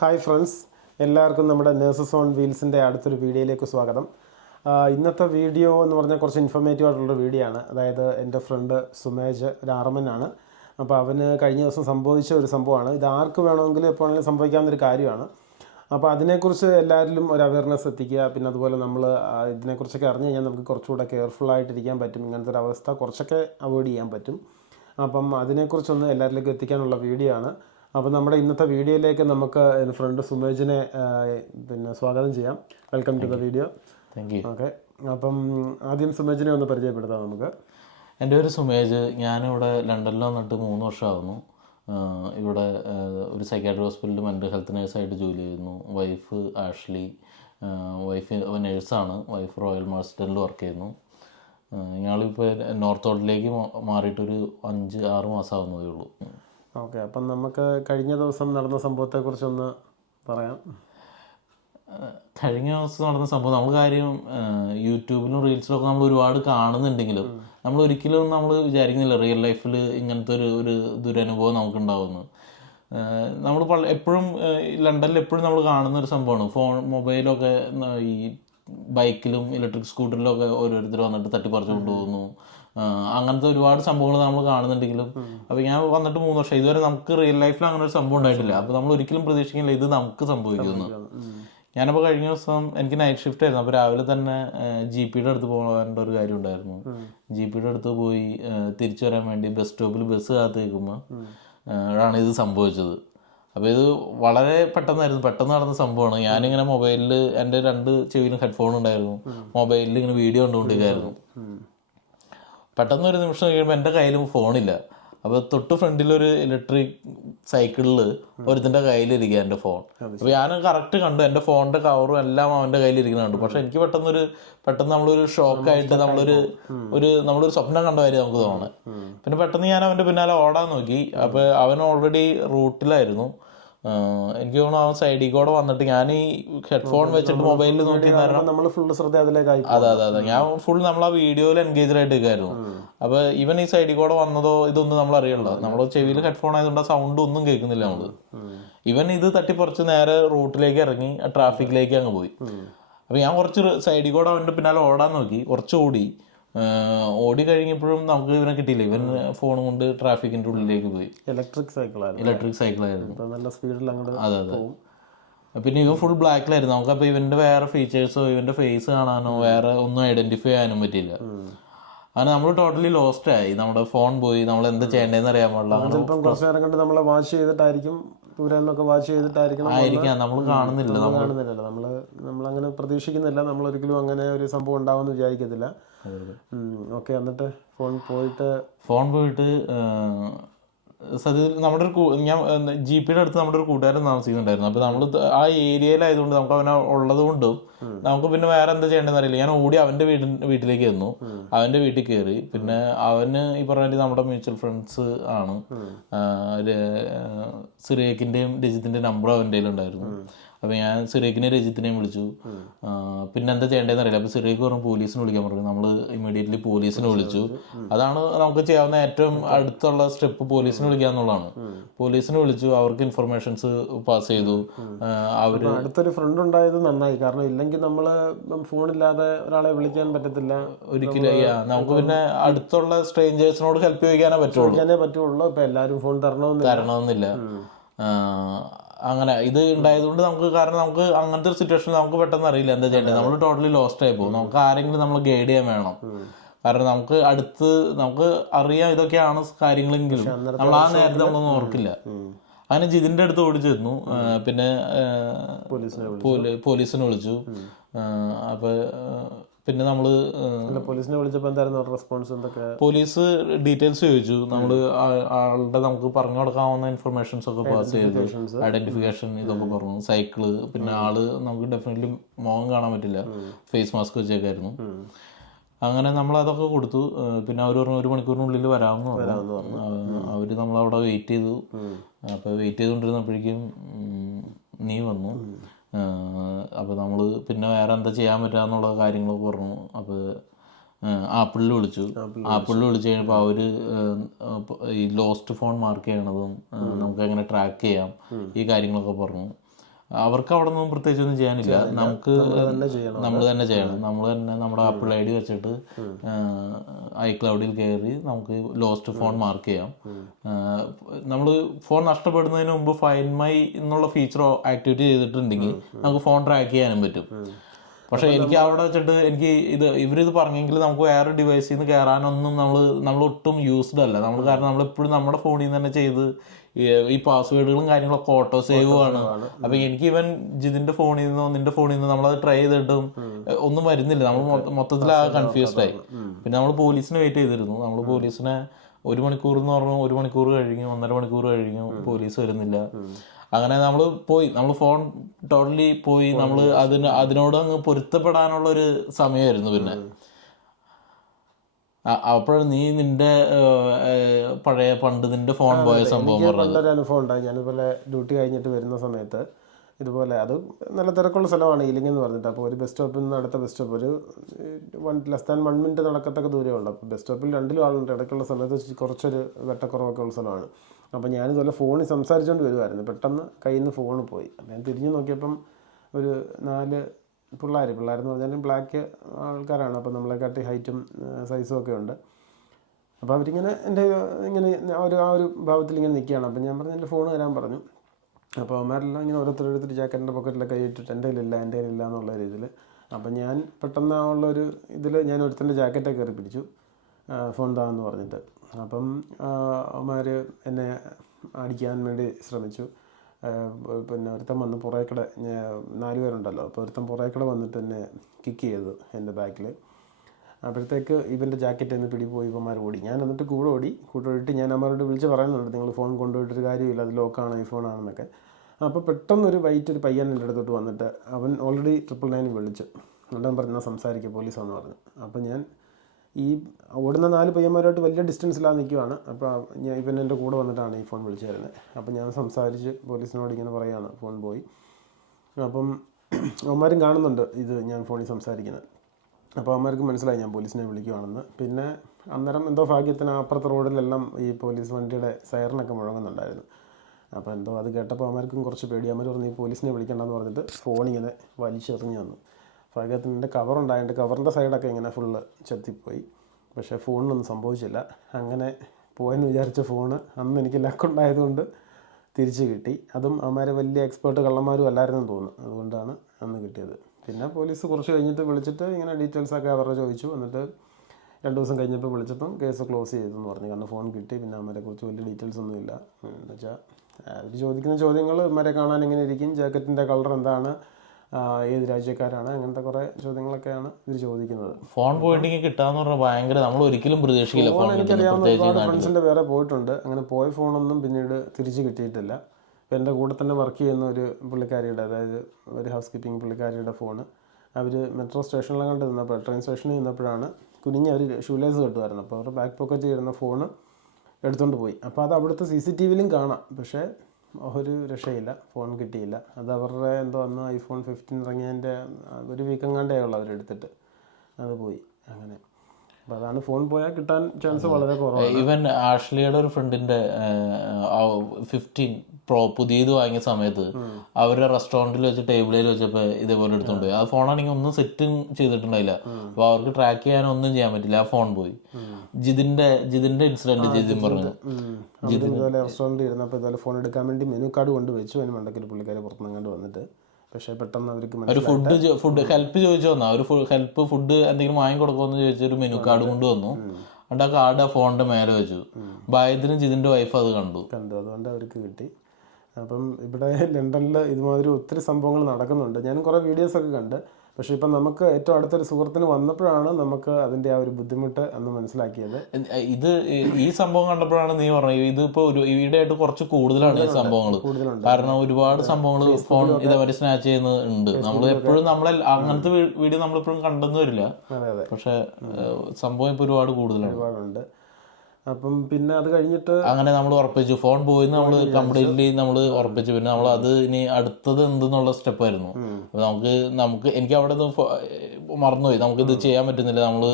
Hi friends, എല്ലാവർക്കും നമ്മുടെ nurses on വീൽസിൻ്റെ അടുത്തൊരു വീഡിയോയിലേക്ക് സ്വാഗതം. ഇന്നത്തെ വീഡിയോ എന്ന് പറഞ്ഞാൽ കുറച്ച് ഇൻഫോർമേറ്റീവ് ആയിട്ടുള്ളൊരു വീഡിയോ ആണ്. അതായത് എൻ്റെ ഫ്രണ്ട് സുമേജ് ഒരു ആർമനാണ്. അപ്പോൾ അവന് കഴിഞ്ഞ ദിവസം സംഭവിച്ച ഒരു സംഭവമാണ്. ഇത് ആർക്ക് വേണമെങ്കിലും എപ്പോഴെങ്കിലും സംഭവിക്കാവുന്നൊരു കാര്യമാണ്. അപ്പോൾ അതിനെക്കുറിച്ച് എല്ലാവരിലും ഒരു അവയർനെസ് എത്തിക്കുക. പിന്നെ അതുപോലെ നമ്മൾ ഇതിനെക്കുറിച്ചൊക്കെ അറിഞ്ഞു കഴിഞ്ഞാൽ നമുക്ക് കുറച്ചുകൂടെ കെയർഫുള്ളായിട്ടിരിക്കാൻ പറ്റും. ഇങ്ങനത്തെ ഒരു അവസ്ഥ കുറച്ചൊക്കെ അവോയ്ഡ് ചെയ്യാൻ പറ്റും. അപ്പം അതിനെക്കുറിച്ചൊന്ന് എല്ലാവരിലേക്കും എത്തിക്കാനുള്ള വീഡിയോ ആണ്. അപ്പോൾ നമ്മുടെ ഇന്നത്തെ വീഡിയോയിലേക്ക് നമുക്ക് ഫ്രണ്ട് സുമേജിനെ സ്വാഗതം ചെയ്യാം. Welcome to the video. Thank you. Okay, അപ്പം ആദ്യം സുമേജിനെ ഒന്ന് പരിചയപ്പെടുത്താം നമുക്ക്. എൻ്റെ പേര് സുമേജ്. ഞാനിവിടെ ലണ്ടനിൽ വന്നിട്ട് 3 വർഷമാകുന്നു. ഇവിടെ ഒരു സൈക്കാട്രി ഹോസ്പിറ്റലിൽ മെൻ്റൽ ഹെൽത്ത് നേഴ്സായിട്ട് ജോലി ചെയ്യുന്നു. വൈഫ് ആഷ്ലി, വൈഫ് നേഴ്സാണ്. വൈഫ് റോയൽ മാർസ്റ്ററിൽ വർക്ക് ചെയ്യുന്നു. ഞങ്ങളിപ്പോൾ നോർത്ത് റോഡിലേക്ക് മാറിയിട്ടൊരു 5-6 മാസമാകുന്നതേ ഉള്ളൂ. ഓക്കെ, അപ്പം നമുക്ക് കഴിഞ്ഞ ദിവസം നടന്ന സംഭവത്തെക്കുറിച്ചൊന്ന് പറയാം. കഴിഞ്ഞ ദിവസം നടന്ന സംഭവം നമ്മൾ കാര്യം യൂട്യൂബിലും റീൽസിലൊക്കെ നമ്മൾ ഒരുപാട് കാണുന്നുണ്ടെങ്കിലും നമ്മൾ ഒരിക്കലും നമ്മൾ വിചാരിക്കുന്നില്ല റിയൽ ലൈഫിൽ ഇങ്ങനത്തെ ഒരു ദുരനുഭവം നമുക്കുണ്ടാവുന്നു. നമ്മൾ എപ്പോഴും ലണ്ടനിൽ എപ്പോഴും നമ്മൾ കാണുന്ന ഒരു സംഭവമാണ്. മൊബൈലൊക്കെ ഈ ബൈക്കിലും ഇലക്ട്രിക് സ്കൂട്ടറിലൊക്കെ ഓരോരുത്തർ വന്നിട്ട് തട്ടിപ്പറിച്ചു കൊണ്ടുപോകുന്നു. അങ്ങനത്തെ ഒരുപാട് സംഭവങ്ങൾ നമ്മൾ കാണുന്നുണ്ടെങ്കിലും അപ്പോൾ ഞാൻ വന്നിട്ട് 3 വർഷം ഇതുവരെ നമുക്ക് റിയൽ ലൈഫിൽ അങ്ങനെ ഒരു സംഭവം ഉണ്ടായിട്ടില്ല. അപ്പോൾ നമ്മൾ ഒരിക്കലും പ്രതീക്ഷിക്കില്ല ഇത് നമുക്ക് സംഭവിക്കുന്നു. ഞാനപ്പോൾ കഴിഞ്ഞ ദിവസം എനിക്ക് നൈറ്റ് ഷിഫ്റ്റ് ആയിരുന്നു. അപ്പോൾ രാവിലെ തന്നെ GPയുടെ അടുത്ത് പോകേണ്ട ഒരു കാര്യം ഉണ്ടായിരുന്നു. GPയുടെ അടുത്ത് പോയി തിരിച്ചു വരാൻ വേണ്ടി ബസ് സ്റ്റോപ്പിൽ ബസ് കാത്ത് നിൽക്കുമ്പോൾ ആണ് ഇത് സംഭവിച്ചത്. അപ്പോൾ ഇത് വളരെ പെട്ടെന്ന് നടന്ന സംഭവമാണ്. ഞാനിങ്ങനെ മൊബൈലിൽ എൻ്റെ 2 ചെവിയിലും ഹെഡ്ഫോൺ ഉണ്ടായിരുന്നു. മൊബൈലിൽ ഇങ്ങനെ വീഡിയോ കണ്ടുകൊണ്ടിരിക്കുകയായിരുന്നു. പെട്ടെന്ന് ഒരു നിമിഷം കഴിയുമ്പോൾ എൻ്റെ കയ്യിലും ഫോണില്ല. അപ്പോൾ തൊട്ട് ഫ്രണ്ടിലൊരു ഇലക്ട്രിക് സൈക്കിളിൽ ഒരുത്തിൻ്റെ കയ്യിലിരിക്കുക എൻ്റെ ഫോൺ. അപ്പോൾ ഞാൻ കറക്റ്റ് കണ്ടു എൻ്റെ ഫോണിൻ്റെ കവറും എല്ലാം അവൻ്റെ കയ്യിലിരിക്കുന്ന കണ്ടു. പക്ഷെ എനിക്ക് പെട്ടെന്ന് നമ്മളൊരു ഷോക്കായിട്ട് നമ്മളൊരു സ്വപ്നം കണ്ട കാര്യം നമുക്ക് തോന്നണം. പിന്നെ പെട്ടെന്ന് ഞാൻ അവൻ്റെ പിന്നാലെ ഓടാൻ നോക്കി. അപ്പോൾ അവൻ ഓൾറെഡി റൂട്ടിലായിരുന്നു. എനിക്ക് തോന്നുന്നു അവൻ സൈഡിൽ കൂടെ വന്നിട്ട് ഞാൻ ഈ ഹെഡ്ഫോൺ വെച്ചിട്ട് മൊബൈലിൽ നോക്കി അതെ ഞാൻ ഫുൾ നമ്മൾ ആ വീഡിയോയിൽ എൻഗേജഡ് ആയിട്ട് നിൽക്കായിരുന്നു. അപ്പൊ ഇവൻ ഈ സൈഡിൽ കൂടെ വന്നതോ ഇതൊന്നും നമ്മൾ അറിയണ്ട. നമ്മുടെ ചെവിയിൽ ഹെഡ്ഫോൺ ആയതുകൊണ്ട് ആ സൗണ്ട് ഒന്നും കേൾക്കുന്നില്ല നമ്മള്. ഇവൻ ഇത് തട്ടിപ്പറിച്ച് നേരെ റൂട്ടിലേക്ക് ഇറങ്ങി ട്രാഫിക്കിലേക്ക് അങ്ങ് പോയി. അപ്പൊ ഞാൻ കുറച്ച് സൈഡിൽ കൂടെ അവൻ്റെ പിന്നാലെ ഓടാൻ നോക്കി. കുറച്ച് ഓടി കഴിഞ്ഞപ്പോഴും നമുക്ക് ഇവനെ കിട്ടിയില്ല. ഇവൻ ഫോൺ കൊണ്ട് ട്രാഫിക്കിന്റെ ഉള്ളിലേക്ക് പോയി. ഇലക്ട്രിക് സൈക്കിളായിരുന്നു. നല്ല സ്പീഡിൽ അതെ. പിന്നെ ഇവൻ ഫുൾ ബ്ലാക്കിലായിരുന്നു. നമുക്കപ്പോൾ ഇവന്റെ വേറെ ഫീച്ചേഴ്സോ ഇവന്റെ ഫേസ് കാണാനോ വേറെ ഒന്നും ഐഡന്റിഫൈ ചെയ്യാനും പറ്റില്ല. അങ്ങനെ നമ്മൾ ടോട്ടലി ലോസ്റ്റ് ആയി. നമ്മുടെ ഫോൺ പോയി. നമ്മൾ എന്ത് ചെയ്യേണ്ടതെന്ന് അറിയാൻ പാടില്ല. ചിലപ്പം കുറച്ച് നേരം കണ്ട് നമ്മളെ വാച്ച് ചെയ്തിട്ടായിരിക്കും നമ്മൾ കാണുന്നില്ലല്ലോ. നമ്മളങ്ങനെ പ്രതീക്ഷിക്കുന്നില്ല. നമ്മളൊരിക്കലും അങ്ങനെ ഒരു സംഭവം ഉണ്ടാവുമെന്ന് വിചാരിക്കത്തില്ല. ഓക്കെ, എന്നിട്ട് ഫോൺ പോയിട്ട് സത്യത്തിൽ നമ്മുടെ ഞാൻ GPയുടെ അടുത്ത് നമ്മുടെ ഒരു കൂട്ടുകാരൻ താമസിക്കുന്നുണ്ടായിരുന്നു. അപ്പോൾ നമ്മൾ ആ ഏരിയയിലായതുകൊണ്ട് നമുക്ക് അവനെ ഉള്ളത് കൊണ്ടും നമുക്ക് പിന്നെ വേറെ എന്താ ചെയ്യേണ്ടതെന്ന് അറിയില്ല. ഞാൻ ഓടി അവൻ്റെ വീട്ടിലേക്ക് ചെന്നു. അവൻ്റെ വീട്ടിൽ കയറി. പിന്നെ അവന് ഈ പറഞ്ഞ നമ്മുടെ മ്യൂച്വൽ ഫ്രണ്ട്സ് ആണ്. സിറേക്കിൻ്റെയും രജിത്തിൻ്റെയും നമ്പർ അവൻ്റെ കയ്യിലുണ്ടായിരുന്നു. അപ്പോൾ ഞാൻ സിറേക്കിനെയും രജിത്തിനെയും വിളിച്ചു. പിന്നെ എന്താ ചെയ്യേണ്ടതെന്ന് അറിയില്ല. അപ്പോൾ സിറേക്ക് പറഞ്ഞു പോലീസിനെ വിളിക്കാൻ പറഞ്ഞു. നമ്മൾ ഇമ്മീഡിയറ്റ്ലി പോലീസിനെ വിളിച്ചു. അതാണ് നമുക്ക് ചെയ്യാവുന്ന ഏറ്റവും അടുത്തുള്ള സ്റ്റെപ്പ്, പോലീസിനെ വിളിക്കുക എന്നുള്ളതാണ്. പോലീസിനെ വിളിച്ചു. അവർക്ക് ഇൻഫർമേഷൻസ് പാസ് ചെയ്തു. അവര് അടുത്തൊരു ഫ്രണ്ട് ഉണ്ടായത് നന്നായി. കാരണം ഇല്ലെങ്കിൽ നമ്മള് ഫോണില്ലാതെ ഒരാളെ വിളിക്കാൻ പറ്റത്തില്ല ഒരിക്കലും. നമുക്ക് പിന്നെ അടുത്തുള്ള സ്ട്രേഞ്ചേഴ്സിനോട് ഹെൽപ്പ് ചോദിക്കാനേ പറ്റുള്ളൂ. ഇപ്പൊ എല്ലാവരും ഫോൺ തരണമെന്നില്ല. അങ്ങനെ ഇത് ഉണ്ടായതുകൊണ്ട് നമുക്ക് അങ്ങനത്തെ ഒരു സിറ്റുവേഷൻ നമുക്ക് പെട്ടെന്ന് അറിയില്ല എന്താ ചെയ്യേണ്ടത്. നമ്മൾ ടോട്ടലി ലോസ്റ്റ് ആയി പോകും. നമുക്ക് ആരെങ്കിലും നമ്മൾ ഗൈഡ് ചെയ്യാൻ വേണം. കാരണം നമുക്ക് അറിയാം ഇതൊക്കെയാണ് കാര്യങ്ങളെങ്കിലും നമ്മൾ ആ നേരത്തെ നമ്മളൊന്നും ഓർക്കില്ല. അങ്ങനെ ജിതിന്റെ അടുത്ത് ഓടിച്ചെന്നു. പിന്നെ പോലീസിനെ വിളിച്ചു. അപ്പൊ പിന്നെ നമ്മള് പോലീസിനെ വിളിച്ചപ്പോൾ എന്തായിരുന്നു റെസ്പോൺസ്? പോലീസ് ഡീറ്റെയിൽസ് ചോദിച്ചു. നമുക്ക് പറഞ്ഞു കൊടുക്കാവുന്ന ഇൻഫർമേഷൻസ് ഒക്കെ പാസ് ചെയ്തു. ഐഡന്റിഫിക്കേഷൻ ഇതൊക്കെ പറഞ്ഞു. സൈക്കിള്, പിന്നെ ആള് നമുക്ക് ഡെഫിനറ്റ്ലി മുഖം കാണാൻ പറ്റില്ല, ഫേസ് മാസ്ക് വെച്ചേക്കായിരുന്നു. അങ്ങനെ നമ്മൾ അതൊക്കെ കൊടുത്തു. പിന്നെ അവർ പറഞ്ഞു 1 മണിക്കൂറിനുള്ളിൽ വരാമെന്ന് പറഞ്ഞു. അവര് നമ്മളവിടെ വെയിറ്റ് ചെയ്തു. അപ്പോൾ വെയിറ്റ് ചെയ്തുകൊണ്ടിരുന്നപ്പോഴേക്കും നീ വന്നു. അപ്പോൾ നമ്മൾ പിന്നെ വേറെ എന്താ ചെയ്യാൻ പറ്റുക എന്നുള്ള കാര്യങ്ങളൊക്കെ പറഞ്ഞു. അപ്പോൾ ആപ്പിളിൽ വിളിച്ചു കഴിഞ്ഞപ്പോൾ അവർ ഈ ലോസ്റ്റ് ഫോൺ മാർക്ക് ചെയ്യണതും നമുക്ക് എങ്ങനെ ട്രാക്ക് ചെയ്യാം ഈ കാര്യങ്ങളൊക്കെ പറഞ്ഞു. അവർക്ക് അവിടെ നിന്നും പ്രത്യേകിച്ച് ഒന്നും ചെയ്യാനില്ല. നമുക്ക് നമ്മൾ തന്നെ ചെയ്യണം. നമ്മൾ തന്നെ നമ്മുടെ ആപ്പിൾ ID വെച്ചിട്ട് iCloud-ൽ കയറി നമുക്ക് ലോസ്റ്റ് ഫോൺ മാർക്ക് ചെയ്യാം. നമ്മൾ ഫോൺ നഷ്ടപ്പെടുന്നതിന് മുമ്പ് ഫൈൻഡ് മൈ എന്നുള്ള ഫീച്ചർ ആക്ടിവേറ്റ് ചെയ്തിട്ടുണ്ടെങ്കിൽ നമുക്ക് ഫോൺ ട്രാക്ക് ചെയ്യാനും പറ്റും. പക്ഷെ എനിക്ക് അവിടെ വെച്ചിട്ട് ഇവരിത് പറഞ്ഞെങ്കിൽ നമുക്ക് വേറെ ഡിവൈസിൽ നിന്ന് കയറാനൊന്നും നമ്മൾ ഒട്ടും യൂസ്ഡ് അല്ല നമ്മൾ. കാരണം നമ്മളെപ്പോഴും നമ്മുടെ ഫോണിൽ നിന്ന് തന്നെ ചെയ്ത് ഈ പാസ്വേഡുകളും കാര്യങ്ങളൊക്കെ ഓട്ടോ സേവ് ആണ്. അപ്പൊ എനിക്ക് ഇവൻ ജിതിന്റെ ഫോണിൽ നിന്നോ നിന്റെ ഫോണിൽ നിന്നോ നമ്മളത് ട്രൈ ചെയ്തിട്ടും ഒന്നും വരുന്നില്ല. നമ്മൾ മൊത്തത്തിൽ കൺഫ്യൂസ്ഡ് ആയി. പിന്നെ നമ്മൾ പോലീസിനെ വെയിറ്റ് ചെയ്തിരുന്നു. നമ്മൾ പോലീസിനെ 1 മണിക്കൂർ എന്ന് പറഞ്ഞു, 1 മണിക്കൂർ കഴിഞ്ഞു, 1.5 മണിക്കൂർ കഴിഞ്ഞു, പോലീസ് വരുന്നില്ല. അങ്ങനെ നമ്മൾ ഫോൺ ടോട്ടലി പോയി. നമ്മൾ അതിനോട് അങ്ങ് പൊരുത്തപ്പെടാനുള്ള ഒരു സമയമായിരുന്നു. പിന്നെ അപ്പോഴാണ് നീ നിന്റെ പഴയ പണ്ട് നിന്റെ ഫോൺ പോയ സംഭവം പറഞ്ഞത്. നല്ലൊരു അനുഭവം ഉണ്ടായി. ഞാനിതുപോലെ ഡ്യൂട്ടി കഴിഞ്ഞിട്ട് വരുന്ന സമയത്ത് ഇതുപോലെ അത് നല്ല തിരക്കുള്ള സ്ഥലമാണ് ഈലിംഗ് എന്ന് പറഞ്ഞിട്ട്. അപ്പോൾ ഒരു ബസ് സ്റ്റോപ്പിൽ നിന്ന് അടുത്ത ബസ് സ്റ്റോപ്പ് ഒരു ലെസ് ദാൻ 1 മിനിറ്റ് നടക്കത്തക്ക ദൂരമേ ഉള്ളൂ. അപ്പോൾ ബസ് സ്റ്റോപ്പിൽ 2 ആളുണ്ട്. ഇടയ്ക്കുള്ള സമയത്ത് കുറച്ചൊരു വെട്ടക്കുറവൊക്കെ ഉള്ള സ്ഥലമാണ്. അപ്പോൾ ഞാനിതുപോലെ ഫോണിൽ സംസാരിച്ചുകൊണ്ട് വരുമായിരുന്നു. പെട്ടെന്ന് കയ്യിൽ നിന്ന് ഫോൺ പോയി. അപ്പോൾ ഞാൻ തിരിഞ്ഞു നോക്കിയപ്പം ഒരു 4 പിള്ളേരെന്ന് പറഞ്ഞാലും ബ്ലാക്ക് ആൾക്കാരാണ്. അപ്പോൾ നമ്മളെക്കാട്ടി ഹൈറ്റും സൈസും ഒക്കെ ഉണ്ട്. അപ്പോൾ അവരിങ്ങനെ ആ ഒരു ഭാവത്തിൽ ഇങ്ങനെ നിൽക്കുകയാണ്. അപ്പോൾ ഞാൻ പറഞ്ഞു എൻ്റെ ഫോൺ തരാൻ പറഞ്ഞു. അപ്പോൾ അവന്മാരെല്ലാം ഇങ്ങനെ ഓരോരുത്തർ ജാക്കറ്റിൻ്റെ പോക്കറ്റിലൊക്കെ ഇട്ടിട്ട് എൻ്റെ കയ്യിലില്ല എന്നുള്ള രീതിയിൽ. അപ്പം ഞാൻ പെട്ടെന്ന് ഉള്ളൊരു ഇതിൽ ഞാൻ ഒരുത്തൻ്റെ ജാക്കറ്റൊക്കെ കയറി പിടിച്ചു, ഫോൺ താന്ന് പറഞ്ഞിട്ട്. അപ്പം അവന്മാർ എന്നെ അടിക്കാൻ വേണ്ടി ശ്രമിച്ചു. പിന്നെ ഒരുത്തൻ വന്ന് പുറേക്കടെ 4 പേരുണ്ടല്ലോ. അപ്പോൾ ഒരുത്തൻ പുറേക്കടെ വന്നിട്ട് എന്നെ കിക്ക് ചെയ്തു എൻ്റെ ബാക്കിൽ. അപ്പോഴത്തേക്ക് ഇവൻ്റെ ജാക്കറ്റ് എന്ന് പിടിപോയി ഇവന്മാർ ഓടി. ഞാൻ എന്നിട്ട് കൂടെ ഓടിയിട്ട് ഞാൻ അമ്മമാരോട് വിളിച്ച് പറയുന്നുണ്ട്, നിങ്ങൾ ഫോൺ കൊണ്ടുപോയിട്ടൊരു കാര്യമില്ല, അത് ലോക്കാണ്, ഐഫോണാണെന്നൊക്കെ. അപ്പോൾ പെട്ടെന്നൊരു ഒരു പയ്യൻ എൻ്റെ അടുത്തോട്ട് വന്നിട്ട് അവൻ ഓൾറെഡി 999 വിളിച്ചു. എന്നിട്ട് പറഞ്ഞാൽ സംസാരിക്കുക പോലീസാണെന്ന് പറഞ്ഞു. അപ്പോൾ ഞാൻ ഈ ഓടുന്ന 4 പയ്യന്മാരായിട്ട് വലിയ ഡിസ്റ്റൻസിലാണ് നിൽക്കുവാണ്. അപ്പോൾ ഇവൻ എൻ്റെ കൂടെ വന്നിട്ടാണ് ഈ ഫോൺ വിളിച്ചു തരുന്നത്. അപ്പോൾ ഞാൻ സംസാരിച്ച് പോലീസിനോട് ഇങ്ങനെ പറയുകയാണ് ഫോൺ പോയി. അപ്പം അവന്മാരും കാണുന്നുണ്ട് ഇത് ഞാൻ ഫോണിൽ സംസാരിക്കുന്നത്. അപ്പോൾ അവന്മാർക്ക് മനസ്സിലായി ഞാൻ പോലീസിനെ വിളിക്കുവാണെന്ന്. പിന്നെ അന്നേരം എന്തോ ഭാഗ്യത്തിന് അപ്പുറത്തെ റോഡിലെല്ലാം ഈ പോലീസ് വണ്ടിയുടെ സൈറനൊക്കെ മുഴങ്ങുന്നുണ്ടായിരുന്നു. അപ്പോൾ എന്തോ അത് കേട്ടപ്പോൾ അവന്മാർക്കും കുറച്ച് പേടി. അവന്മാർ പറഞ്ഞു ഈ പോലീസിനെ വിളിക്കണ്ടെന്ന് പറഞ്ഞിട്ട് ഫോണിങ്ങനെ വലിച്ചെറിഞ്ഞു വന്നു. ഭാഗ്യത്തിന് എൻ്റെ കവറുണ്ടായതുകൊണ്ട് കവറിൻ്റെ സൈഡൊക്കെ ഇങ്ങനെ ഫുള്ള് ചെത്തിപ്പോയി. പക്ഷേ ഫോണിനൊന്നും സംഭവിച്ചില്ല. അങ്ങനെ പോയെന്ന് വിചാരിച്ച ഫോണ് അന്ന് എനിക്ക് ലക്കുണ്ടായതുകൊണ്ട് തിരിച്ച് കിട്ടി. അതും അവന്മാർ വലിയ എക്സ്പേർട്ട് കള്ളന്മാരും അല്ലായിരുന്നെന്ന് തോന്നുന്നു. അതുകൊണ്ടാണ് അന്ന് കിട്ടിയത്. പിന്നെ പോലീസ് കുറച്ച് കഴിഞ്ഞിട്ട് വിളിച്ചിട്ട് ഇങ്ങനെ ഡീറ്റെയിൽസൊക്കെ അവരുടെ ചോദിച്ചു. എന്നിട്ട് 2 ദിവസം കഴിഞ്ഞപ്പോൾ വിളിച്ചപ്പം കേസ് ക്ലോസ് ചെയ്തെന്ന് പറഞ്ഞു. കാരണം ഫോൺ കിട്ടി. പിന്നെ അവരെക്കുറിച്ച് വലിയ ഡീറ്റെയിൽസ് ഒന്നുമില്ല. എന്ന് വെച്ചാൽ അവർ ചോദിക്കുന്ന ചോദ്യങ്ങൾ ഇവരെ കാണാൻ എങ്ങനെ ഇരിക്കും, ജാക്കറ്റിൻ്റെ കളർ എന്താണ്, ഏത് രാജ്യക്കാരാണ്, അങ്ങനത്തെ കുറേ ചോദ്യങ്ങളൊക്കെയാണ് ഇവർ ചോദിക്കുന്നത്. ഫോൺ പോയിട്ടെങ്കിൽ കിട്ടാന്ന് പറഞ്ഞാൽ ഭയങ്കര നമ്മൾ ഒരിക്കലും പ്രതീക്ഷിക്കില്ല. ഫോൺ എനിക്കറിയാവുന്ന ഒരുപാട് ഫ്രണ്ട്സിൻ്റെ വേറെ പോയിട്ടുണ്ട്. അങ്ങനെ പോയ ഫോണൊന്നും പിന്നീട് തിരിച്ച് കിട്ടിയിട്ടില്ല. അപ്പോൾ എൻ്റെ കൂടെ തന്നെ വർക്ക് ചെയ്യുന്ന ഒരു പുള്ളിക്കാരിയുടെ, അതായത് ഒരു ഹൗസ് കീപ്പിംഗ് പുള്ളിക്കാരിയുടെ ഫോണ് അവർ മെട്രോ സ്റ്റേഷനിലെങ്ങാണ്ട് നിന്നപ്പോൾ, ട്രെയിൻ സ്റ്റേഷനിൽ നിന്നപ്പോഴാണ് കുനിഞ്ഞ് അവർ ഷൂലേസ് കെട്ടുമായിരുന്നു. അപ്പോൾ അവരുടെ ബാക്ക് പോക്കറ്റ് ചെയ്യുന്ന ഫോണ് എടുത്തുകൊണ്ട് പോയി. അപ്പോൾ അത് അവിടുത്തെ CCTV-യിലും കാണാം. പക്ഷേ ഒരു രക്ഷയില്ല, ഫോൺ കിട്ടിയില്ല. അത് അവരുടെ എന്തോ അന്ന് iPhone 15 ഇറങ്ങിയതിൻ്റെ ഒരു വീക്കെങ്ങാണ്ടേ ഉള്ളൂ അവരെടുത്തിട്ട്, അത് പോയി. അങ്ങനെ അപ്പോൾ അതാണ് ഫോൺ പോയാൽ കിട്ടാൻ ചാൻസ് വളരെ കുറവാണ്. ഈവൻ ആഷ്ലിയുടെ ഒരു ഫ്രണ്ടിൻ്റെ 15 Pro പുതിയത് വാങ്ങിയ സമയത്ത് അവരുടെ റെസ്റ്റോറൻറ്റിൽ വെച്ച് ടേബിളിൽ വെച്ചപ്പോൾ ഇതേപോലെ എടുത്തോണ്ട് പോയി. ആ ഫോണാണെങ്കിൽ ഒന്നും സെറ്റും ചെയ്തിട്ടുണ്ടായില്ല. അപ്പോൾ അവർക്ക് ട്രാക്ക് ചെയ്യാനോ ഒന്നും ചെയ്യാൻ പറ്റില്ല. ആ ഫോൺ പോയി. ജിതിന്റെ ഇൻസിഡന്റ് ജിതിൻ പറഞ്ഞു. ഇതുപോലെ റെസ്റ്റോറൻറ്റിൽ ഇരുന്നപ്പോൾ ഇതുപോലെ ഫോൺ എടുക്കാൻ വേണ്ടി മെനു കാർഡ് കൊണ്ട് വെച്ചു. അതിന് മണ്ടക്കൊരു പുള്ളിക്കാരെ പുറത്തുനിന്ന് വന്നിട്ട്, പക്ഷേ പെട്ടെന്ന് അവർക്ക് ഒരു ഫുഡ് ഹെൽപ്പ് ചോദിച്ചു വന്നു. അവർ ഫുഡ് എന്തെങ്കിലും വാങ്ങി കൊടുക്കുമെന്ന് ചോദിച്ചൊരു മെനു കാർഡ് കൊണ്ടുവന്നു. എന്നിട്ട് ആ കാർഡ് ആ ഫോണിന്റെ മേലെ വെച്ചു. ഭാഗ്യത്തിന് ജിതിന്റെ വൈഫ് അത് കണ്ടു. അതുകൊണ്ട് അവർക്ക് കിട്ടി. അപ്പം ഇവിടെ ലണ്ടനിൽ ഇതുമാതിരി ഒത്തിരി സംഭവങ്ങൾ നടക്കുന്നുണ്ട്. ഞാനും കുറേ വീഡിയോസൊക്കെ കണ്ട്. പക്ഷേ ഇപ്പം നമുക്ക് ഏറ്റവും അടുത്തൊരു സുഹൃത്തിന് വന്നപ്പോഴാണ് നമുക്ക് അതിൻ്റെ ആ ഒരു ബുദ്ധിമുട്ട് അന്ന് മനസ്സിലാക്കിയത്. ഈ സംഭവം കണ്ടപ്പോഴാണ് നീ പറഞ്ഞത് ഇതിപ്പോൾ ഈയിടെയായിട്ട് കുറച്ച് കൂടുതലാണ് ഈ സംഭവങ്ങൾ. കാരണം ഒരുപാട് സംഭവങ്ങൾ ഫോൺ ഇതേമാതിരി സ്നാച്ച് ചെയ്യുന്നുണ്ട്. നമ്മൾ എപ്പോഴും അങ്ങനത്തെ വീഡിയോ നമ്മളെപ്പോഴും കണ്ടെന്ന് വരില്ല. പക്ഷെ സംഭവം ഇപ്പോൾ ഒരുപാട് കൂടുതലുണ്ട്. അപ്പം പിന്നെ അത് കഴിഞ്ഞിട്ട് അങ്ങനെ നമ്മൾ ഉറപ്പിച്ചു ഫോൺ പോയി നമ്മൾ കംപ്ലീറ്റ്ലി നമ്മൾ ഉറപ്പിച്ചു. പിന്നെ നമ്മൾ അത് ഇനി അടുത്തത് എന്തെന്നുള്ള സ്റ്റെപ്പായിരുന്നു. നമുക്ക് എനിക്ക് അവിടെ മറന്നുപോയി. നമുക്കിത് ചെയ്യാൻ പറ്റുന്നില്ല, നമ്മൾ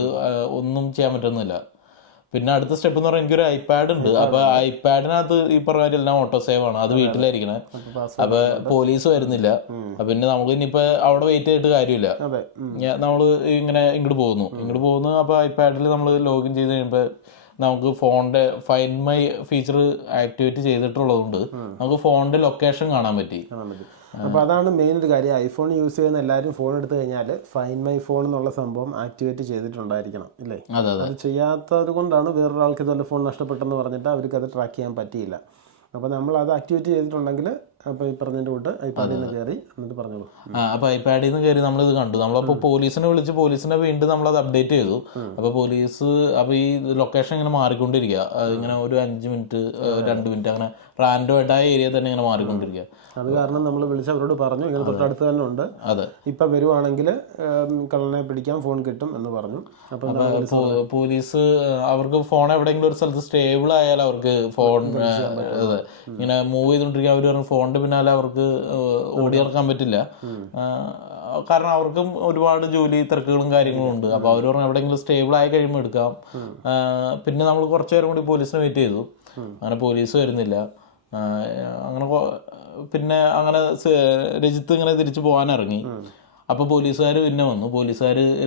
ഒന്നും ചെയ്യാൻ പറ്റുന്നില്ല. പിന്നെ അടുത്ത സ്റ്റെപ്പ് എന്ന് പറഞ്ഞാൽ എനിക്കൊരു ഐപാഡ് ഉണ്ട്. അപ്പൊ ഐപാഡിനകത്ത് ഈ പറഞ്ഞ എല്ലാം ഓട്ടോ സേവ് ആണ്, അത് വീട്ടിലായിരിക്കണേ. അപ്പൊ പോലീസ് വരുന്നില്ല. പിന്നെ നമുക്ക് ഇനിയിപ്പോ അവിടെ വെയിറ്റ് ചെയ്തിട്ട് കാര്യമില്ല. നമ്മള് ഇങ്ങനെ ഇങ്ങോട്ട് പോകുന്നു. അപ്പൊ ഐപാഡിൽ നമ്മൾ ലോഗിൻ ചെയ്ത് കഴിയുമ്പോ നമുക്ക് ഫോണിന്റെ ഫൈൻഡ് മൈ ഫീച്ചർ ആക്ടിവേറ്റ് ചെയ്തിട്ടുള്ളതുകൊണ്ട് നമുക്ക് ഫോണിന്റെ ലൊക്കേഷൻ കാണാൻ പറ്റി. അപ്പോൾ അതാണ് മെയിൻ ഒരു കാര്യം. ഐഫോൺ യൂസ് ചെയ്യുന്ന എല്ലാവരും ഫോൺ എടുത്തു കഴിഞ്ഞാൽ ഫൈൻഡ് മൈ ഫോൺ എന്നുള്ള സംഭവം ആക്ടിവേറ്റ് ചെയ്തിട്ടുണ്ടായിരിക്കണം, ഇല്ലേ? അത് ചെയ്യാത്തത് കൊണ്ടാണ് വേറൊരാൾക്ക് ഇതുപോലെ ഫോൺ നഷ്ടപ്പെട്ടെന്ന് പറഞ്ഞിട്ട് അവർക്ക് അത് ട്രാക്ക് ചെയ്യാൻ പറ്റിയില്ല. അപ്പോൾ നമ്മൾ അത് ആക്ടിവേറ്റ് ചെയ്തിട്ടുണ്ടെങ്കിൽ അപ്പോൾ ഈ പറഞ്ഞതിൻ്റെ കൂട്ട് ഐപാഡിൽ നിന്ന് കയറി എന്നിട്ട് പറഞ്ഞോളൂ. അപ്പോൾ ഐപാഡിൽ നിന്ന് കയറി നമ്മളിത് കണ്ടു. നമ്മളപ്പോൾ പോലീസിനെ വിളിച്ച് പോലീസിനെ വീണ്ടും നമ്മളത് അപ്ഡേറ്റ് ചെയ്തു. അപ്പോൾ പോലീസ് അപ്പോൾ ഈ ലൊക്കേഷൻ ഇങ്ങനെ മാറിക്കൊണ്ടിരിക്കുക. അതിങ്ങനെ ഒരു 5 മിനിറ്റ് 2 മിനിറ്റ് അങ്ങനെ റാൻഡം ആയിട്ട് ആ ഏരിയ തന്നെ ഇങ്ങനെ മാറിക്കൊണ്ടിരിക്കുക. അത് കാരണം നമ്മൾ വിളിച്ച് അവരോട് പറഞ്ഞു ഇങ്ങനെ തൊട്ടടുത്ത് തന്നെ ഉണ്ട്, ഇപ്പം വരുവാണെങ്കിൽ കള്ളനെ പിടിക്കാൻ ഫോൺ കിട്ടും എന്ന് പറഞ്ഞു. അപ്പം പോലീസ് അവർക്ക് ഫോൺ എവിടെയെങ്കിലും ഒരു സ്ഥലത്ത് സ്റ്റേബിൾ ആയാൽ അവർക്ക് ഫോൺ ഇങ്ങനെ മൂവ് ചെയ്തുകൊണ്ടിരിക്കുക. അവർ പറഞ്ഞു ഫോണിന്റെ പിന്നാലെ അവർക്ക് ഓടിയിറക്കാൻ പറ്റില്ല, കാരണം അവർക്കും ഒരുപാട് ജോലി തിരക്കുകളും കാര്യങ്ങളും ഉണ്ട്. അപ്പോൾ അവർ പറഞ്ഞു എവിടെയെങ്കിലും സ്റ്റേബിൾ ആയി കഴിയുമ്പോൾ എടുക്കാം. പിന്നെ നമ്മൾ കുറച്ചു നേരം കൂടി പോലീസിനെ വെയിറ്റ് ചെയ്തു. അങ്ങനെ പോലീസ് വരുന്നില്ല. അങ്ങനെ പിന്നെ അങ്ങനെ രജിത്ത് ഇങ്ങനെ തിരിച്ചു പോകാൻ ഇറങ്ങി. അപ്പൊ പോലീസുകാർ പിന്നെ വന്നു.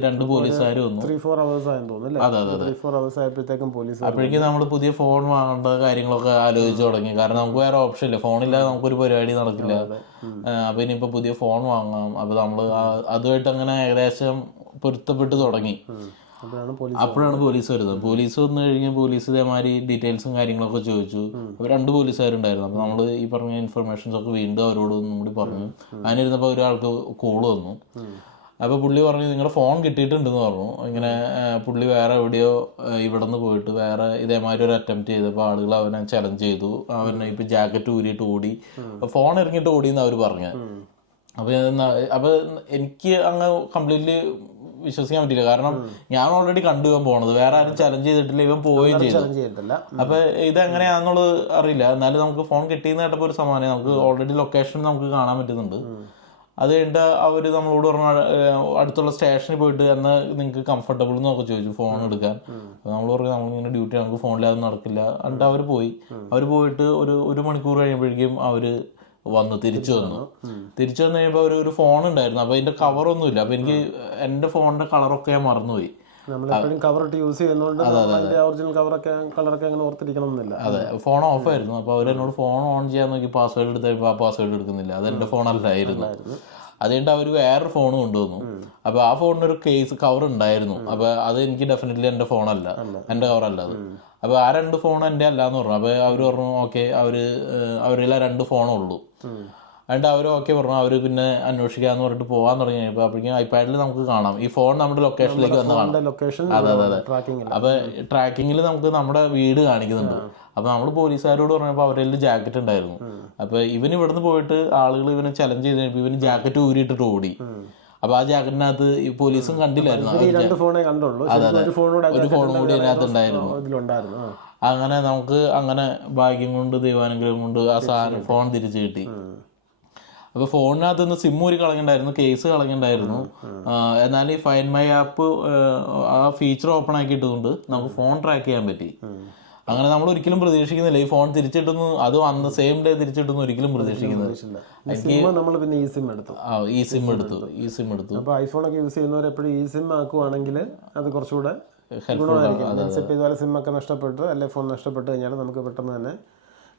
2 പോലീസുകാർ വന്നു. 3-4 hours ആയെന്ന് തോന്നുന്നു. അതെ 3-4 hours ആയപ്പോഴത്തേക്കും പോലീസ്. അപ്പോഴേക്കും നമ്മൾ പുതിയ ഫോൺ വാങ്ങേണ്ട കാര്യങ്ങളൊക്കെ ആലോചിച്ച് തുടങ്ങി. കാരണം നമുക്ക് വേറെ ഓപ്ഷൻ ഇല്ല, ഫോണില്ലാതെ നമുക്കൊരു പരിപാടി നടക്കില്ല. അപ്പൊ ഇനിയിപ്പോ പുതിയ ഫോൺ വാങ്ങാം. അപ്പൊ നമ്മള് അതുമായിട്ട് അങ്ങനെ ഏകദേശം പൊരുത്തപ്പെട്ട് തുടങ്ങി. അപ്പോഴാണ് പോലീസ് വരുന്നത്. പോലീസ് വന്നു കഴിഞ്ഞാൽ പോലീസ് ഇതേമാതിരി ഡീറ്റെയിൽസും കാര്യങ്ങളൊക്കെ ചോദിച്ചു. അപ്പോൾ 2 പോലീസുകാരുണ്ടായിരുന്നു. അപ്പോൾ നമ്മൾ ഈ പറഞ്ഞ ഇൻഫർമേഷൻസ് ഒക്കെ വീണ്ടും അവരോട് ഒന്നും കൂടി പറഞ്ഞു. അതിനിരുന്നപ്പോൾ ഒരാൾക്ക് കോള് വന്നു. അപ്പോൾ പുള്ളി പറഞ്ഞു നിങ്ങളുടെ ഫോൺ കിട്ടിയിട്ടുണ്ടെന്ന് പറഞ്ഞു. ഇങ്ങനെ പുള്ളി വേറെ എവിടെയോ ഇവിടെ നിന്ന് പോയിട്ട് വേറെ ഇതേമാതിരി ഒരു അറ്റംപ്റ്റ് ചെയ്തപ്പോൾ ആളുകൾ അവനെ ചലഞ്ച് ചെയ്തു. അവനെ ഇപ്പം ജാക്കറ്റ് ഊരിയിട്ട് ഓടി, ഫോൺ ഇറങ്ങിയിട്ട് ഓടിയെന്ന് അവർ പറഞ്ഞു. അപ്പോൾ എനിക്ക് അങ്ങ് കംപ്ലീറ്റ്ലി വിശ്വസിക്കാൻ പറ്റില്ല. കാരണം ഞാൻ ഓൾറെഡി കണ്ടു ഇവൻ പോണത്, വേറെ ആരും ചലഞ്ച് ചെയ്തിട്ടില്ല, ഇവൻ പോവുകയും ചെയ്തു. അപ്പൊ ഇതെങ്ങനെയാന്നുള്ളത് അറിയില്ല. എന്നാലും നമുക്ക് ഫോൺ കിട്ടിയെന്ന് കേട്ടപ്പോൾ ഒരു സമാനം. നമുക്ക് ഓൾറെഡി ലൊക്കേഷൻ നമുക്ക് കാണാൻ പറ്റുന്നുണ്ട്. അത് കഴിഞ്ഞിട്ട് അവര് നമ്മളോട് പറഞ്ഞ അടുത്തുള്ള സ്റ്റേഷനിൽ പോയിട്ട് എന്നാൽ നിങ്ങൾക്ക് കംഫർട്ടബിൾ എന്നൊക്കെ ചോദിച്ചു ഫോൺ എടുക്കാൻ. അപ്പോൾ നമ്മൾ പറഞ്ഞു നമ്മളിങ്ങനെ ഡ്യൂട്ടി നമുക്ക് ഫോണിലാതെ നടക്കില്ല. എന്നിട്ട് അവർ പോയിട്ട് ഒരു മണിക്കൂർ കഴിയുമ്പോഴേക്കും അവര് തിരിച്ചു വന്നു കഴിയുമ്പോൾ ഒരു ഫോൺ ഉണ്ടായിരുന്നു. അപ്പൊ അതിന്റെ കവറൊന്നുമില്ല. അപ്പൊ എനിക്ക് എന്റെ ഫോണിന്റെ കളറൊക്കെ ഞാൻ മറന്നുപോയി. അതെ, ഫോൺ ഓഫ് ആയിരുന്നു. അപ്പൊ അവരെന്നോട് ഫോൺ ഓൺ ചെയ്യാൻ നോക്കി പാസ്വേഡ് എടുത്തപ്പോൾ ആ പാസ്വേഡ് എടുക്കുന്നില്ല. അത് എന്റെ ഫോണല്ലായിരുന്നു. അത് കഴിഞ്ഞിട്ട് അവർ വേറൊരു ഫോൺ കൊണ്ടുവന്നു. അപ്പൊ ആ ഫോണിനൊരു കേസ് കവർ ഉണ്ടായിരുന്നു. അപ്പൊ അത് എനിക്ക് ഡെഫിനറ്റ്ലി എന്റെ ഫോണല്ല, എന്റെ കവറല്ല അത്. അപ്പൊ ആ 2 ഫോൺ എന്റെ അല്ലാന്ന് പറഞ്ഞു. അപ്പൊ അവര് പറഞ്ഞു ഓക്കെ, അവരെല്ലാം 2 ഫോണുള്ളൂ. എന്നിട്ട് അവർ ഓക്കെ പറഞ്ഞു. അവര് പിന്നെ അന്വേഷിക്കാന്ന് പറഞ്ഞിട്ട് പോകാൻ തുടങ്ങി. അപ്പോഴേക്കും ഐപാഡിൽ നമുക്ക് കാണാം ഈ ഫോൺ നമ്മുടെ ലൊക്കേഷനിലേക്ക് വന്ന് കാണാം. അതെ. അപ്പൊ ട്രാക്കിങ്ങിൽ നമുക്ക് നമ്മുടെ വീട് കാണിക്കുന്നുണ്ട്. അപ്പൊ നമ്മൾ പോലീസുകാരോട് പറഞ്ഞപ്പോൾ അവരെല്ലാം ജാക്കറ്റ് ഉണ്ടായിരുന്നു. അപ്പൊ ഇവന് ഇവിടുന്ന് പോയിട്ട് ആളുകൾ ഇവനെ ചലഞ്ച് ചെയ്ത് കഴിഞ്ഞപ്പോൾ ഇവന് ജാക്കറ്റ് ഊരിയിട്ടിട്ട് ഓടി. അപ്പൊ ആ ജാക്കറ്റിനകത്ത് ഈ പോലീസും കണ്ടില്ലായിരുന്നു. ഒരു ഫോൺ കൂടി അതിനകത്ത് ഉണ്ടായിരുന്നു. അങ്ങനെ നമുക്ക് അങ്ങനെ ഭാഗ്യം കൊണ്ട് ദൈവാനുഗ്രഹം കൊണ്ട് ആ സാധനം ഫോൺ തിരിച്ചു കിട്ടി. അപ്പൊ ഫോണിനകത്ത് നിന്ന് സിം ഊരി കളഞ്ഞിട്ടുണ്ടായിരുന്നു, കേസ് കളഞ്ഞിട്ടുണ്ടായിരുന്നു. എന്നാൽ ഈ ഫൈൻഡ് മൈ ആപ്പ് ആ ഫീച്ചർ ഓപ്പൺ ആക്കിയിട്ടുണ്ട് നമുക്ക് ഫോൺ ട്രാക്ക് ചെയ്യാൻ പറ്റി. അങ്ങനെ നമ്മൾ ഒരിക്കലും പ്രതീക്ഷിക്കുന്നില്ല ഈ ഫോൺ തിരിച്ചിട്ടെന്ന്. അതും അന്ന് സെയിം ഡേ തിരിച്ചിട്ടെന്ന് ഒരിക്കലും പ്രതീക്ഷിക്കുന്നത്. ഈ സിം എടുത്തു. അപ്പോൾ ഐഫോൺ ഒക്കെ യൂസ് ചെയ്യുന്നവർ എപ്പോഴും ഈ സിം ആക്കുവാണെങ്കിൽ അത് കുറച്ചുകൂടെ ഹെൽപ്ഫുൾ. ഇതുപോലെ സിം ഒക്കെ നഷ്ടപ്പെട്ട് അല്ലെ ഫോൺ നഷ്ടപ്പെട്ട് കഴിഞ്ഞാൽ നമുക്ക് പെട്ടെന്ന് തന്നെ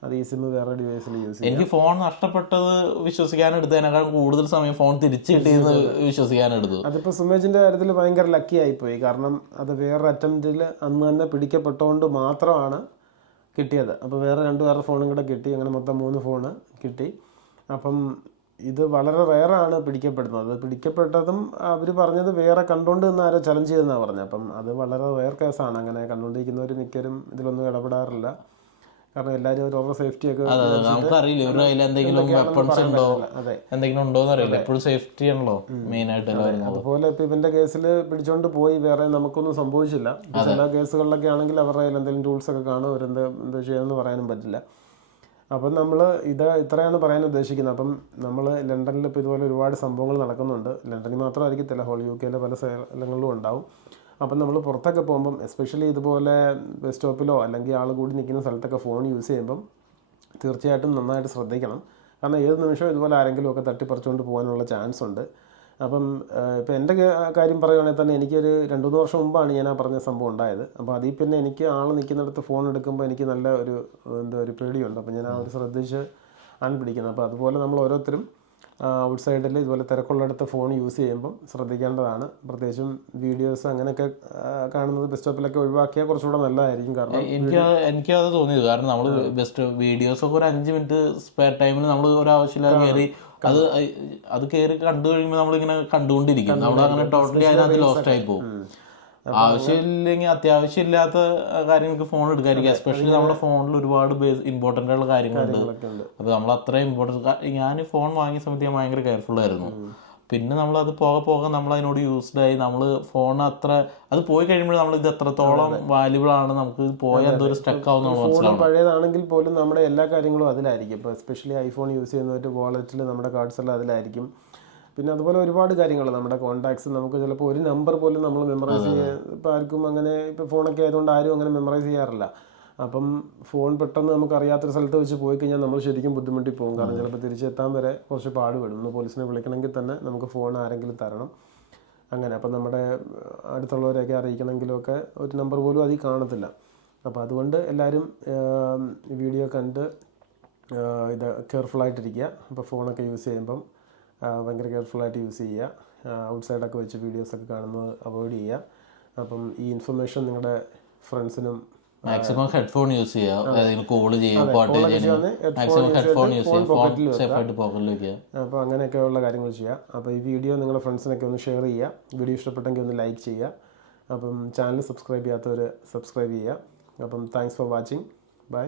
അത് ഈ സിം വേറെ ഡിവൈസിൽ യൂസ് ചെയ്യാം. എനിക്ക് ഫോൺ നഷ്ടപ്പെട്ടത് വിശ്വസിക്കാനെടുത്തതിനേക്കാൾ കൂടുതൽ സമയം ഫോൺ തിരിച്ചു കിട്ടിയെന്ന് വിശ്വസിക്കാനെടുത്തു. അതിപ്പോൾ സുമേജിന്റെ കാര്യത്തിൽ ഭയങ്കര ലക്കി ആയിപ്പോയി. കാരണം അത് വേറെ അറ്റംപ്റ്റിൽ അന്ന് തന്നെ പിടിക്കപ്പെട്ടതുകൊണ്ട് മാത്രമാണ് കിട്ടിയത്. അപ്പോൾ വേറെ 2 ഫോണും കൂടെ കിട്ടി. അങ്ങനെ മൊത്തം 3 ഫോണ് കിട്ടി. അപ്പം ഇത് വളരെ റെയറാണ് പിടിക്കപ്പെടുന്നത്. പിടിക്കപ്പെട്ടതും അവർ പറഞ്ഞത് വേറെ കണ്ടുകൊണ്ട് നിന്ന് ആരോ ചലഞ്ച് ചെയ്തെന്നാണ് പറഞ്ഞത്. അപ്പം അത് വളരെ റെയർ കേസാണ്. അങ്ങനെ കണ്ടുകൊണ്ടിരിക്കുന്നവർ മിക്കവരും ഇതിലൊന്നും ഇടപെടാറില്ല. കാരണം എല്ലാവരും അവരുടെ സേഫ്റ്റിയൊക്കെ നമുക്കറിയില്ല. ഇവരുടെ കയ്യിൽ എന്തെങ്കിലും വെപ്പൺസ് ഉണ്ടോ എന്തെങ്കിലും ഉണ്ടോന്ന് അറിയില്ല. എപ്പോഴും സേഫ്റ്റി ആണല്ലോ മെയിൻ ആയിട്ട്. അതുപോലെ ഇപ്പൊ ഇവന്റെ കേസിൽ പിടിച്ചോണ്ട് പോയി, വേറെ നമുക്കൊന്നും സംഭവിച്ചില്ല. ചില കേസുകളിലൊക്കെ ആണെങ്കിൽ അവരുടെ കയ്യിൽ എന്തെങ്കിലും ടൂൾസ് ഒക്കെ കാണും, അവരെന്ത് ചെയ്യാമെന്ന് പറയാനും പറ്റില്ല. അപ്പം നമ്മൾ ഇത്രയാണ് പറയാൻ ഉദ്ദേശിക്കുന്നത്. അപ്പം നമ്മൾ ലണ്ടനിൽ ഇപ്പോൾ ഇതുപോലെ ഒരുപാട് സംഭവങ്ങൾ നടക്കുന്നുണ്ട്. ലണ്ടനിൽ മാത്രമായിരിക്കത്തില്ല, ഹോൾ UK പല സ്ഥലങ്ങളിലും ഉണ്ടാവും. അപ്പം നമ്മൾ പുറത്തൊക്കെ പോകുമ്പം എസ്പെഷ്യലി ഇതുപോലെ ബസ് സ്റ്റോപ്പിലോ അല്ലെങ്കിൽ ആൾ കൂടി നിൽക്കുന്ന സ്ഥലത്തൊക്കെ ഫോൺ യൂസ് ചെയ്യുമ്പം തീർച്ചയായിട്ടും നന്നായിട്ട് ശ്രദ്ധിക്കണം. കാരണം ഏത് നിമിഷവും ഇതുപോലെ ആരെങ്കിലുമൊക്കെ തട്ടിപ്പറിച്ചുകൊണ്ട് പോകാനുള്ള ചാൻസ് ഉണ്ട്. അപ്പം ഇപ്പം എൻ്റെ കാര്യം പറയുകയാണെങ്കിൽ തന്നെ എനിക്കൊരു 2-3 വർഷം മുമ്പാണ് ഞാൻ ആ പറഞ്ഞ സംഭവം ഉണ്ടായത്. അപ്പോൾ അതിൽ പിന്നെ എനിക്ക് ആൾ നിൽക്കുന്നിടത്ത് ഫോൺ എടുക്കുമ്പോൾ എനിക്ക് നല്ല ഒരു പേടിയുണ്ട്. അപ്പോൾ ഞാൻ ആ ഒരു ശ്രദ്ധിച്ച് ആണ് പിടിക്കുന്നത്. അപ്പോൾ അതുപോലെ നമ്മൾ ഓരോരുത്തരും ഔട്ട് സൈഡിൽ ഇതുപോലെ തിരക്കുള്ളിടത്ത് ഫോൺ യൂസ് ചെയ്യുമ്പം ശ്രദ്ധിക്കേണ്ടതാണ്. പ്രത്യേകിച്ചും വീഡിയോസ് അങ്ങനെയൊക്കെ കാണുന്നത് ബസ് സ്റ്റോപ്പിലൊക്കെ ഒഴിവാക്കിയാൽ കുറച്ചുകൂടെ നല്ലതായിരിക്കും. കാരണം എനിക്കത് തോന്നിയത്, കാരണം നമ്മൾ ബെസ്റ്റ് വീഡിയോസൊക്കെ ഒരു 5 മിനിറ്റ് സ്പെയർ ടൈമിൽ നമ്മൾ ഒരാവശ്യമില്ലാതെ കയറി അത് കയറി കണ്ടു കഴിയുമ്പോൾ നമ്മളിങ്ങനെ കണ്ടുകൊണ്ടിരിക്കും. നമ്മളങ്ങനെ ടോട്ടലി അതിനകത്ത് ലോസ്റ്റ് ആയി പോകും. ആവശ്യമില്ലെങ്കിൽ അത്യാവശ്യമില്ലാത്ത കാര്യങ്ങൾക്ക് ഫോൺ എടുക്കാതിരിക്കും. എസ്പെഷ്യലി നമ്മുടെ ഫോണിൽ ഒരുപാട് ഇമ്പോർട്ടൻ്റ് ആയിട്ടുള്ള കാര്യങ്ങളുണ്ട്. അപ്പോൾ നമ്മൾ അത്ര ഇമ്പോർട്ടൻറ്റ്, ഞാൻ ഫോൺ വാങ്ങിയ സമയത്ത് ഞാൻ ഭയങ്കര കെയർഫുൾ ആയിരുന്നു. പിന്നെ നമ്മളത് പോകെ നമ്മൾ അതിനോട് യൂസ്ഡായി. നമ്മൾ ഫോൺ അത്ര അത് പോയി കഴിയുമ്പോൾ നമ്മൾ ഇത് എത്രത്തോളം വാല്യുബിൾ ആണ്, നമുക്ക് പോയ എന്തൊരു സ്റ്റക്ക് ആവുന്ന മനസ്സിലാവും. പഴയതാണെങ്കിൽ പോലും നമ്മുടെ എല്ലാ കാര്യങ്ങളും അതിലായിരിക്കും. ഇപ്പോൾ എസ്പെഷ്യലി ഐഫോൺ യൂസ് ചെയ്യുന്നവർ വാലറ്റിൽ നമ്മുടെ കാർഡ്സ് എല്ലാം അതിലായിരിക്കും. പിന്നെ അതുപോലെ ഒരുപാട് കാര്യങ്ങൾ നമ്മുടെ കോൺടാക്ട്സ്, നമുക്ക് ചിലപ്പോൾ ഒരു നമ്പർ പോലും നമ്മൾ മെമ്മറൈസ് ചെയ്യാൻ ഇപ്പോൾ ആർക്കും അങ്ങനെ, ഇപ്പോൾ ഫോണൊക്കെ ആയതുകൊണ്ട് ആരും അങ്ങനെ മെമ്മറൈസ് ചെയ്യാറില്ല. അപ്പം ഫോൺ പെട്ടെന്ന് നമുക്ക് അറിയാത്തൊരു സ്ഥലത്ത് വെച്ച് പോയി കഴിഞ്ഞാൽ നമ്മൾ ശരിക്കും ബുദ്ധിമുട്ടി പോകും. കാരണം ചിലപ്പോൾ തിരിച്ചെത്താൻ വരെ കുറച്ച് പാടുപെടും. ഒന്ന് പോലീസിനെ വിളിക്കണമെങ്കിൽ തന്നെ നമുക്ക് ഫോൺ ആരെങ്കിലും തരണം. അങ്ങനെ അപ്പം നമ്മുടെ അടുത്തുള്ളവരെയൊക്കെ അറിയിക്കണമെങ്കിലുമൊക്കെ ഒരു നമ്പർ പോലും അതിൽ കാണത്തില്ല. അപ്പോൾ അതുകൊണ്ട് എല്ലാവരും വീഡിയോ കണ്ട് ഇത് കെയർഫുള്ളായിട്ടിരിക്കുക. അപ്പോൾ ഫോണൊക്കെ യൂസ് ചെയ്യുമ്പം ഭയങ്കര കെയർഫുള്ളായിട്ട് യൂസ് ചെയ്യുക. ഔട്ട് സൈഡൊക്കെ വെച്ച് വീഡിയോസൊക്കെ കാണുന്നത് അവോയ്ഡ് ചെയ്യുക. അപ്പം ഈ ഇൻഫർമേഷൻ നിങ്ങളുടെ ഫ്രണ്ട്സിനും മാക്സിമം ഹെഡ്ഫോൺ യൂസ് ചെയ്യുക, കോൾ ചെയ്യുക, മാക്സിമം ഹെഡ്ഫോൺ യൂസ് ചെയ്യുക, ഫോൺ സേഫായിട്ട് പോക്കറ്റിൽ വയ്ക്കുക. അപ്പോൾ അങ്ങനെയൊക്കെയുള്ള കാര്യങ്ങൾ ചെയ്യുക. അപ്പോൾ ഈ വീഡിയോ നിങ്ങളുടെ ഫ്രണ്ട്സിനൊക്കെ ഒന്ന് ഷെയർ ചെയ്യുക. വീഡിയോ ഇഷ്ടപ്പെട്ടെങ്കിൽ ഒന്ന് ലൈക്ക് ചെയ്യുക. അപ്പം ചാനൽ സബ്സ്ക്രൈബ് ചെയ്യാത്തവർ സബ്സ്ക്രൈബ് ചെയ്യുക. അപ്പം താങ്ക്സ് ഫോർ വാച്ചിങ്. ബൈ.